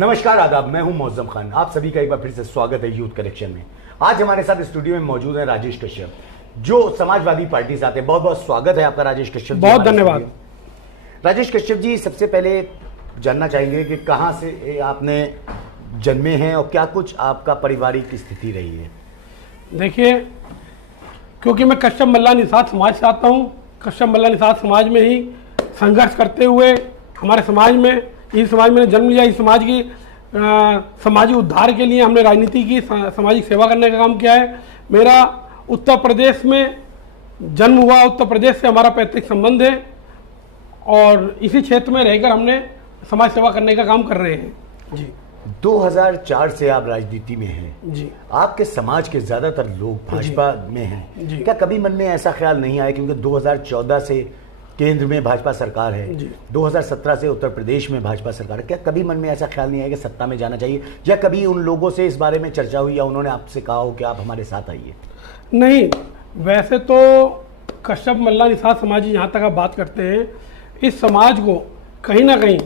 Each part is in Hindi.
नमस्कार आदाब, मैं हूं मौजम खान। आप सभी का एक बार फिर से स्वागत है यूथ कलेक्शन में। आज हमारे साथ स्टूडियो में मौजूद है राजेश कश्यप, जो समाजवादी पार्टी से आते हैं। बहुत बहुत स्वागत है आपका राजेश कश्यप जी। बहुत धन्यवाद। राजेश कश्यप जी, सबसे पहले जानना चाहेंगे कि कहां से आपने जन्मे हैं और क्या कुछ आपका पारिवारिक स्थिति रही है। देखिए, क्योंकि मैं कश्यप मल्ला निषाद समाज से आता हूँ, कश्यप मल्ला निषाद समाज में ही संघर्ष करते हुए हमारे समाज में, इस समाज में जन्म लिया। इस समाज की सामाजिक उद्धार के लिए हमने राजनीति की, सामाजिक सेवा करने का काम किया है। मेरा उत्तर प्रदेश में जन्म हुआ, उत्तर प्रदेश से हमारा पैतृक संबंध है और इसी क्षेत्र में रहकर हमने समाज सेवा करने का काम कर रहे हैं जी। 2004 से आप राजनीति में हैं जी। आपके समाज के ज्यादातर लोग भाजपा में हैं जी। क्या कभी मन में ऐसा ख्याल नहीं आया, क्योंकि 2014 से केंद्र में भाजपा सरकार है, 2017 से उत्तर प्रदेश में भाजपा सरकार है, क्या कभी मन में ऐसा ख्याल नहीं आया कि सत्ता में जाना चाहिए, या कभी उन लोगों से इस बारे में चर्चा हुई या उन्होंने आपसे कहा हो कि आप हमारे साथ आइए? नहीं, वैसे तो कश्यप मल्ला निषाद समाज जहाँ तक आप बात करते हैं, इस समाज को कहीं ना कहीं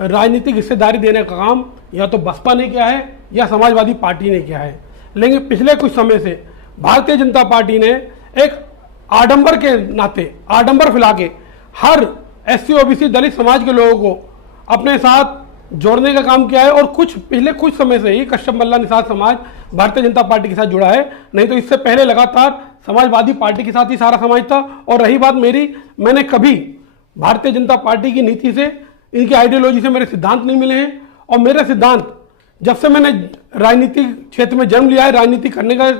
राजनीतिक हिस्सेदारी देने का काम या तो बसपा ने किया है या समाजवादी पार्टी ने किया है। लेकिन पिछले कुछ समय से भारतीय जनता पार्टी ने एक आडंबर के नाते, आडंबर फैला के हर एससी ओबीसी दलित समाज के लोगों को अपने साथ जोड़ने का काम किया है। और पिछले कुछ समय से ही कश्यप मल्ला निषाद समाज भारतीय जनता पार्टी के साथ जुड़ा है। नहीं तो इससे पहले लगातार समाजवादी पार्टी के साथ ही सारा समाज था। और रही बात मेरी, मैंने कभी भारतीय जनता पार्टी की नीति से, इनकी आइडियोलॉजी से मेरे सिद्धांत नहीं मिले हैं। और मेरे सिद्धांत, जब से मैंने राजनीतिक क्षेत्र में जन्म लिया है, राजनीति करने का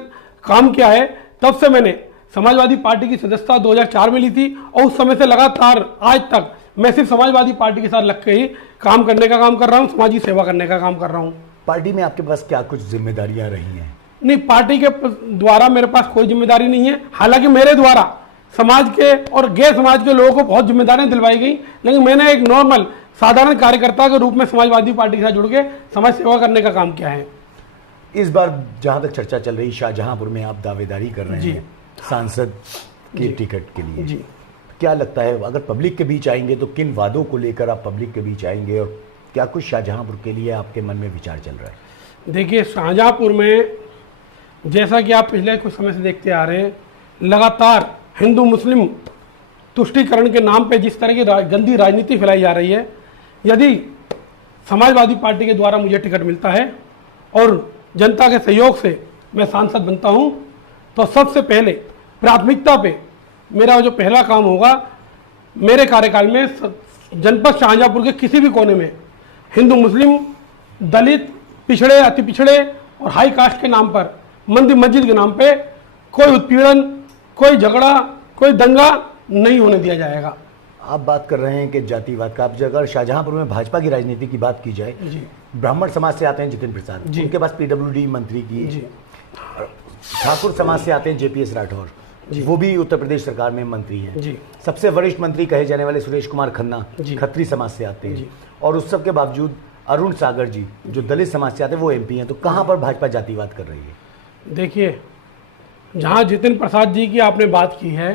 काम किया है, तब से मैंने समाजवादी पार्टी की सदस्यता 2004 में ली थी। और उस समय से लगातार आज तक मैं सिर्फ समाजवादी पार्टी के साथ लग के ही काम करने का काम कर रहा हूँ, सामाजिक सेवा करने का काम कर रहा हूँ। पार्टी में आपके पास क्या कुछ जिम्मेदारियां रही हैं? नहीं, पार्टी के द्वारा मेरे पास कोई जिम्मेदारी नहीं है। हालांकि मेरे द्वारा समाज के और गैर समाज के लोगों को बहुत जिम्मेदारियां दिलवाई गई, लेकिन मैंने एक नॉर्मल साधारण कार्यकर्ता के रूप में समाजवादी पार्टी के साथ जुड़ के समाज सेवा करने का काम किया है। इस बार जहां तक चर्चा चल रही, शाहजहांपुर में आप दावेदारी कर रहे हैं सांसद के टिकट के लिए जी। क्या लगता है, अगर पब्लिक के बीच आएंगे तो किन वादों को लेकर आप पब्लिक के बीच आएंगे, और क्या कुछ शाहजहांपुर के लिए आपके मन में विचार चल रहा है? देखिए, शाहजहांपुर में जैसा कि आप पिछले कुछ समय से देखते आ रहे हैं, लगातार हिंदू मुस्लिम तुष्टीकरण के नाम पे जिस तरह की गंदी राजनीति फैलाई जा रही है, यदि समाजवादी पार्टी के द्वारा मुझे टिकट मिलता है और जनता के सहयोग से मैं सांसद बनता हूं, तो सबसे पहले प्राथमिकता पे मेरा जो पहला काम होगा, मेरे कार्यकाल में जनपद शाहजहांपुर के किसी भी कोने में हिंदू मुस्लिम दलित पिछड़े अति पिछड़े और हाई कास्ट के नाम पर, मंदिर मस्जिद के नाम पे कोई उत्पीड़न, कोई झगड़ा, कोई दंगा नहीं होने दिया जाएगा। आप बात कर रहे हैं कि जातिवाद का, आप अगर शाहजहांपुर में भाजपा की राजनीति की बात की जाए, ब्राह्मण समाज से आते हैं जितिन प्रसाद, उनके पास पीडब्ल्यूडी मंत्री की, ठाकुर समाज से आते हैं जेपीएस राठौर, वो भी उत्तर प्रदेश सरकार में मंत्री हैं। सबसे वरिष्ठ मंत्री कहे जाने वाले सुरेश कुमार खन्ना खत्री समाज से आते हैं, और उस सब के बावजूद अरुण सागर जी जो दलित समाज से आते हैं वो एमपी हैं। तो कहां पर भाजपा जातिवाद कर रही है? देखिए, जहां जितिन प्रसाद जी की आपने बात की है,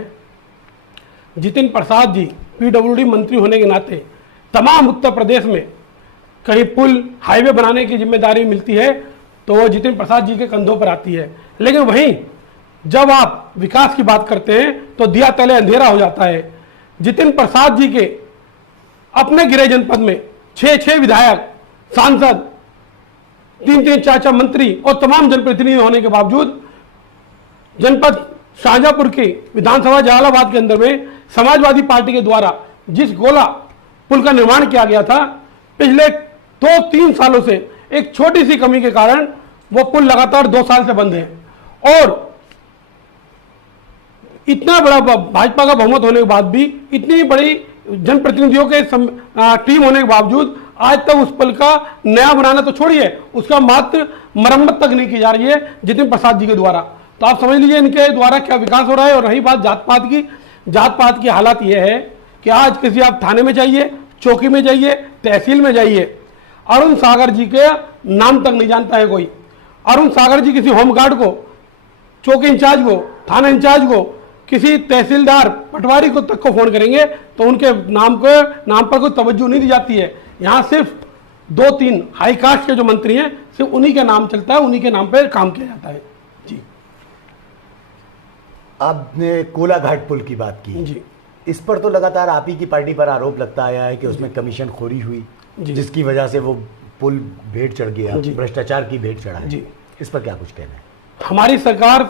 जितिन प्रसाद जी पीडब्ल्यूडी मंत्री होने के नाते तमाम उत्तर प्रदेश में कहीं पुल हाईवे बनाने की जिम्मेदारी मिलती है तो वो जितिन प्रसाद जी के कंधों पर आती है। लेकिन वहीं जब आप विकास की बात करते हैं तो दिया तले अंधेरा हो जाता है। जितिन प्रसाद जी के अपने गृह जनपद में 6 विधायक, सांसद, 3 4 मंत्री और तमाम जनप्रतिनिधि होने के बावजूद जनपद शाहजहांपुर की विधानसभा जलालाबाद के अंदर में समाजवादी पार्टी के द्वारा जिस गोला पुल का निर्माण किया गया था, पिछले 2-3 सालों से एक छोटी सी कमी के कारण वो पुल लगातार 2 साल से बंद है। और इतना बड़ा भाजपा का बहुमत होने के बाद भी, इतनी बड़ी जनप्रतिनिधियों के टीम होने के बावजूद आज तक उस पुल का नया बनाना तो छोड़िए, उसका मात्र मरम्मत तक नहीं की जा रही है जितिन प्रसाद जी के द्वारा। तो आप समझ लीजिए इनके द्वारा क्या विकास हो रहा है। और रही बात जात पात की हालत यह है कि आज किसी आप थाने में जाइए, चौकी में जाइए, तहसील में जाइए, अरुण सागर जी के नाम तक नहीं जानता है कोई। अरुण सागर जी किसी होमगार्ड को, चौकी इंचार्ज को, थाना इंचार्ज को, किसी तहसीलदार पटवारी को तक को फोन करेंगे तो उनके नाम पर कोई तवज्जो नहीं दी जाती है। यहाँ सिर्फ 2-3 हाई कास्ट के जो मंत्री हैं सिर्फ उन्हीं के नाम चलता है, उन्हीं के नाम पे काम किया जाता है। जी आपने कोलाघाट पुल की बात की जी, इस पर तो लगातार आप ही की पार्टी पर आरोप लगता आया है कि उसमें कमीशन खोरी हुई, जिसकी वजह से वो पुल भेंट चढ़ गया, भ्रष्टाचार की भेंट चढ़ा है। जी, इस पर क्या कुछ कहना है? हमारी सरकार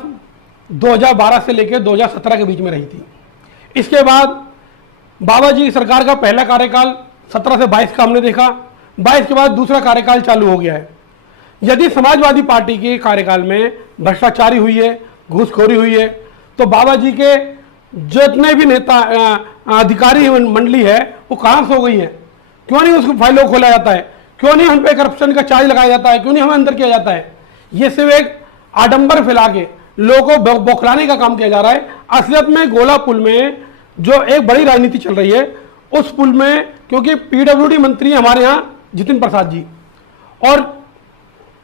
2012 से लेकर 2017 के बीच में रही थी। इसके बाद बाबा जी की सरकार का पहला कार्यकाल 17 से 22 का हमने देखा, 22 के बाद दूसरा कार्यकाल चालू हो गया है। यदि समाजवादी पार्टी के कार्यकाल में भ्रष्टाचारी हुई है, घूसखोरी हुई है, तो बाबा जी के जितने भी नेता अधिकारी मंडली है वो कहाँ से हो गई है? क्यों नहीं उसको फाइलों को खोला जाता है? क्यों नहीं हम पे करप्शन का चार्ज लगाया जाता है? क्यों नहीं हमें अंदर किया जाता है? ये सिर्फ एक आडंबर फैला के लोगों को बौखलाने का काम किया जा रहा है। असलियत में गोला पुल में जो एक बड़ी राजनीति चल रही है, उस पुल में क्योंकि पीडब्ल्यूडी मंत्री हमारे यहाँ जितिन प्रसाद जी और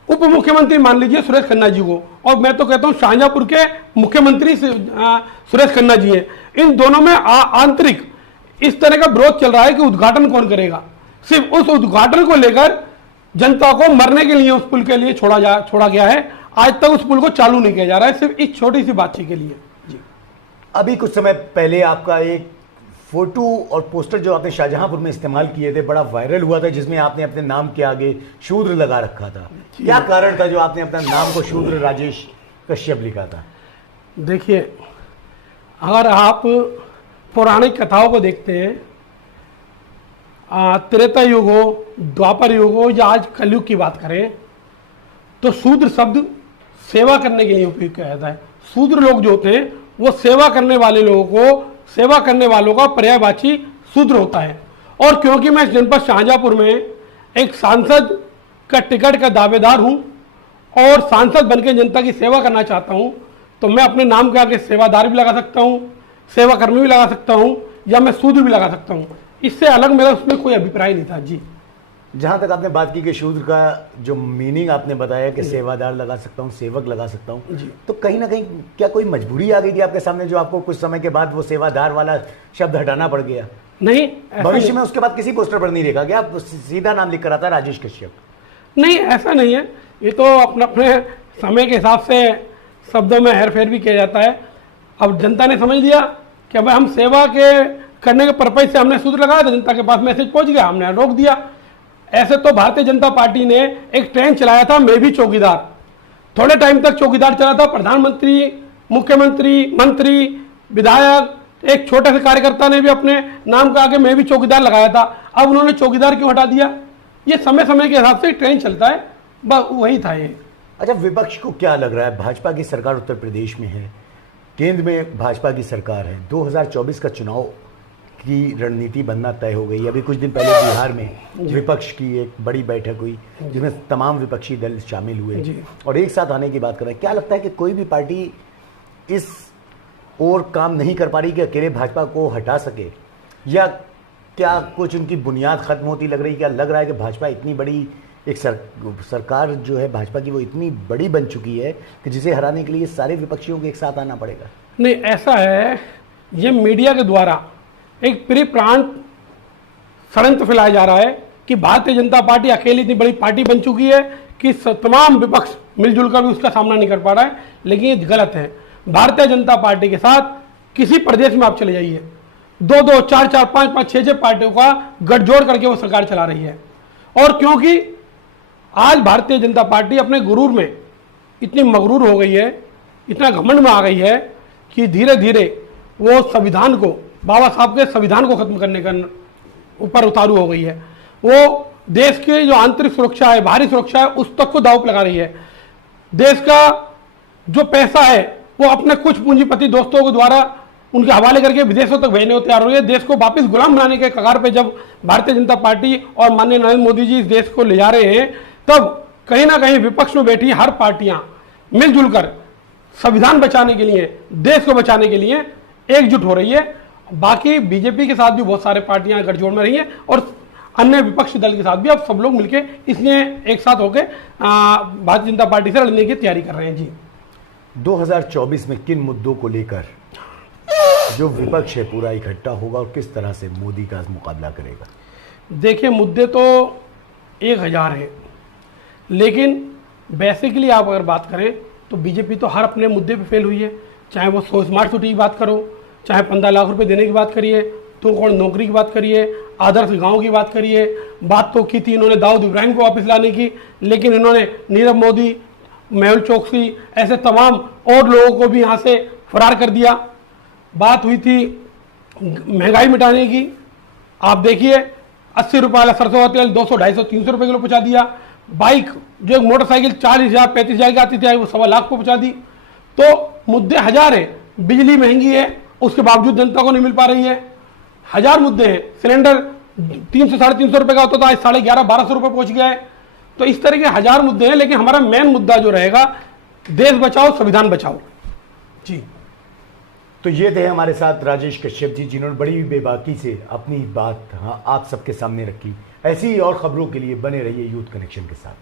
उप मुख्यमंत्री मान लीजिए सुरेश खन्ना जी को, और मैं तो कहता हूं शाहजहांपुर के मुख्यमंत्री सुरेश खन्ना जी हैं। इन दोनों में आंतरिक इस तरह का विरोध चल रहा है कि उद्घाटन कौन करेगा। सिर्फ उस उद्घाटन को लेकर जनता को मरने के लिए उस पुल के लिए छोड़ा गया है। आज तक उस पुल को चालू नहीं किया जा रहा है, सिर्फ इस छोटी सी बातचीत के लिए। जी, अभी कुछ समय पहले आपका एक फोटो और पोस्टर जो आपने शाहजहांपुर में इस्तेमाल किए थे बड़ा वायरल हुआ था, जिसमें आपने अपने नाम के आगे शूद्र लगा रखा था। क्या कारण था जो आपने अपना नाम को शूद्र राजेश कश्यप लिखा था? देखिए, अगर आप पौराणिक कथाओं को देखते हैं, त्रेता युग हो, द्वापर युग हो या आज कलयुग की बात करें, तो शूद्र शब्द सेवा करने के लिए उपयोग किया जाता है। शूद्र लोग जो होते हैं वो सेवा करने वाले लोगों को, सेवा करने वालों का पर्यायवाची शूद्र होता है। और क्योंकि मैं जनपद शाहजहांपुर में एक सांसद का टिकट का दावेदार हूं और सांसद बनकर जनता की सेवा करना चाहता हूं, तो मैं अपने नाम के आगे सेवादार भी लगा सकता हूं, सेवाकर्मी भी लगा सकता हूं, या मैं शूद्र भी लगा सकता हूं। इससे अलग मेरा उसमें कोई अभिप्राय नहीं था। जी, जहां तक आपने बात की कि शूद्र का जो मीनिंग आपने बताया कि सेवादार लगा सकता हूं, सेवक लगा सकता हूं, तो कहीं ना कहीं क्या कोई मजबूरी आ गई थी आपके सामने जो आपको कुछ समय के बाद वो सेवादार वाला शब्द हटाना पड़ गया? नहीं, भविष्य में उसके बाद किसी पोस्टर पर नहीं देखा गया, आप सीधा नाम लिख कर आता राजेश कश्यप? नहीं, ऐसा नहीं है। ये तो अपने समय के हिसाब से शब्दों में हेरफेर भी किया जाता है। अब जनता ने समझ लिया कि अब हम सेवा के करने के पर्पज से हमने सूत्र लगाया, तो जनता के पास मैसेज पहुंच गया, हमने रोक दिया। ऐसे तो भारतीय जनता पार्टी ने एक ट्रेंड चलाया था, मैं भी चौकीदार। थोड़े टाइम तक चौकीदार चला था, प्रधानमंत्री, मुख्यमंत्री, मंत्री, विधायक, एक छोटे से कार्यकर्ता ने भी अपने नाम के आगे मैं भी चौकीदार लगाया था। अब उन्होंने चौकीदार क्यों हटा दिया? ये समय समय के हिसाब से ट्रेंड चलता है, बस वही था ये। अच्छा, विपक्ष को क्या लग रहा है? भाजपा की सरकार उत्तर प्रदेश में है, केंद्र में भाजपा की सरकार है, 2024 का चुनाव की रणनीति बनना तय हो गई। अभी कुछ दिन पहले बिहार में विपक्ष की एक बड़ी बैठक हुई जिसमें तमाम विपक्षी दल शामिल हुए और एक साथ आने की बात कर रहे हैं। क्या लगता है कि कोई भी पार्टी इस ओर काम नहीं कर पा रही कि अकेले भाजपा को हटा सके, या क्या कुछ उनकी बुनियाद खत्म होती लग रही? क्या लग रहा है कि भाजपा इतनी बड़ी एक सरकार जो है भाजपा की, वो इतनी बड़ी बन चुकी है कि जिसे हराने के लिए सारे विपक्षियों को एक साथ आना पड़ेगा? नहीं, ऐसा है, ये मीडिया के द्वारा एक प्री-प्लान्ड षड्यंत्र फैलाया जा रहा है कि भारतीय जनता पार्टी अकेली इतनी बड़ी पार्टी बन चुकी है कि तमाम विपक्ष मिलजुल कर भी उसका सामना नहीं कर पा रहा है। लेकिन ये गलत है। भारतीय जनता पार्टी के साथ किसी प्रदेश में आप चले जाइए, 2-2, 4-4, 5-5, 6-6 पार्टियों का गठजोड़ करके वो सरकार चला रही है। और क्योंकि आज भारतीय जनता पार्टी अपने गुरूर में इतनी मगरूर हो गई है, इतना घमंड में आ गई है कि धीरे धीरे वो संविधान को, बाबा साहब के संविधान को खत्म करने का ऊपर उतारू हो गई है। वो देश की जो आंतरिक सुरक्षा है, बाहरी सुरक्षा है, उस तक को दांव पे लगा रही है। देश का जो पैसा है वो अपने कुछ पूंजीपति दोस्तों के द्वारा उनके हवाले करके विदेशों तक भेजने को तैयार हो रही है। देश को वापस गुलाम बनाने के कगार पे जब भारतीय जनता पार्टी और माननीय नरेंद्र मोदी जी इस देश को ले जा रहे हैं, तब कहीं ना कहीं विपक्ष में बैठी हर पार्टियां मिलजुल कर संविधान बचाने के लिए, देश को बचाने के लिए एकजुट हो रही है। बाकी बीजेपी के साथ भी बहुत सारे पार्टियां गठजोड़ में रही हैं और अन्य विपक्षी दल के साथ भी अब सब लोग मिलकर इसलिए एक साथ होकर भारतीय जनता पार्टी से लड़ने की तैयारी कर रहे हैं। जी, 2024 में किन मुद्दों को लेकर जो विपक्ष है पूरा इकट्ठा होगा और किस तरह से मोदी का मुकाबला करेगा? देखिए, मुद्दे तो 1000 है। लेकिन बेसिकली आप अगर बात करें तो बीजेपी तो हर अपने मुद्दे पे फेल हुई है, चाहे वो 100 स्मार्ट सिटी की बात करो, चाहे 15 लाख रुपए देने की बात करिए, 2 करोड़ नौकरी की बात करिए, आदर्श गांव की बात करिए। बात तो की थी इन्होंने दाऊद इब्राहिम को वापस लाने की, लेकिन इन्होंने नीरव मोदी, मेहुल चोकसी ऐसे तमाम और लोगों को भी यहाँ से फरार कर दिया। बात हुई थी महंगाई मिटाने की, आप देखिए 80 रुपये वाला सरसों का तेल 200, 250, 300 रुपये किलो पहुँचा दिया। बाइक जो एक मोटरसाइकिल 40,000, 35,000 की आती थी वो 1.25 लाख को पहुँचा दी। तो मुद्दे हजार है, बिजली महंगी है उसके बावजूद जनता को नहीं मिल पा रही है, हजार मुद्दे हैं। सिलेंडर 300, 350 रुपये का होता था, आज 1150, 1200 रुपये पहुँच गया है। तो इस तरह के हजार मुद्दे हैं, लेकिन हमारा मेन मुद्दा जो रहेगा देश बचाओ संविधान बचाओ। जी, तो ये थे हमारे साथ राजेश कश्यप जी, जिन्होंने बड़ी बेबाकी से अपनी बात आप सबके सामने रखी। ऐसी ही और खबरों के लिए बने रहिए यूथ कनेक्शन के साथ।